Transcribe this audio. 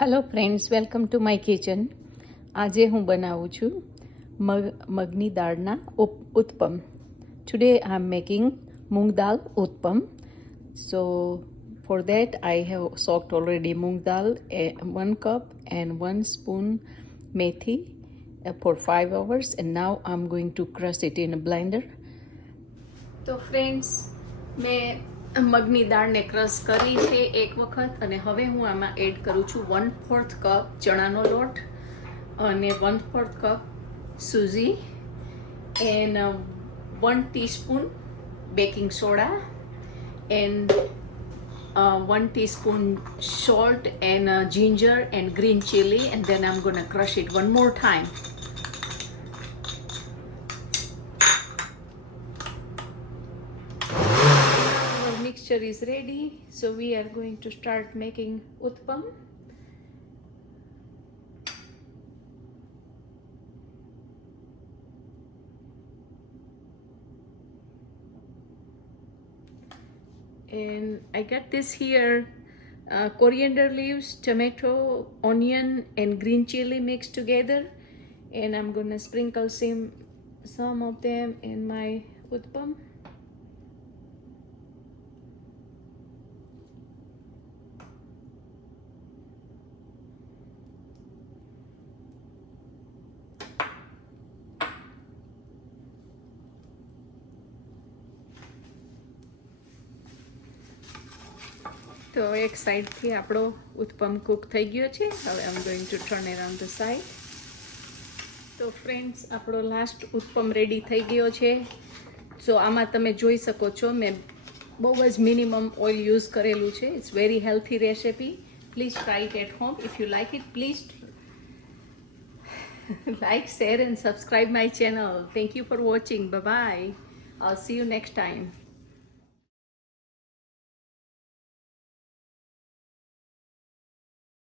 Hello friends, welcome to my kitchen. આજે હું બનાવું છું મગની દાળના uttapam. Today I am making moong dal uttapam. So for that I have soaked already moong dal 1 cup and 1 spoon methi for 5 hours, and now I'm going to crush it in a blender. તો ફ્રેન્ડ્સ, મેં મગની દાળને ક્રશ કરી છે એક વખત, અને હવે હું આમાં એડ કરું છું 1/4 કપ ચણાનો લોટ અને 1/4 cup suji and 1 teaspoon baking soda and 1 teaspoon salt and ginger and green chili, and then I'm gonna crush it one more time. Our mixture is ready, so we are going to start making utpam. And I got this here, coriander leaves, tomato, onion and green chili mixed together, and I'm gonna sprinkle some of them in my utpam. તો એક સાઈડથી આપણો ઉત્પમ કૂક થઈ ગયો છે. હવે I am going to turn around the side. તો friends, આપણો લાસ્ટ ઉત્પમ રેડી થઈ ગયો છે. સો આમાં તમે જોઈ શકો છો, મેં બહુ જ મિનિમમ ઓઇલ યુઝ કરેલું છે. It's very healthy recipe. Please try it at home. If you like it, please like, share and subscribe my channel. Thank you for watching. Bye bye. I'll see you next time.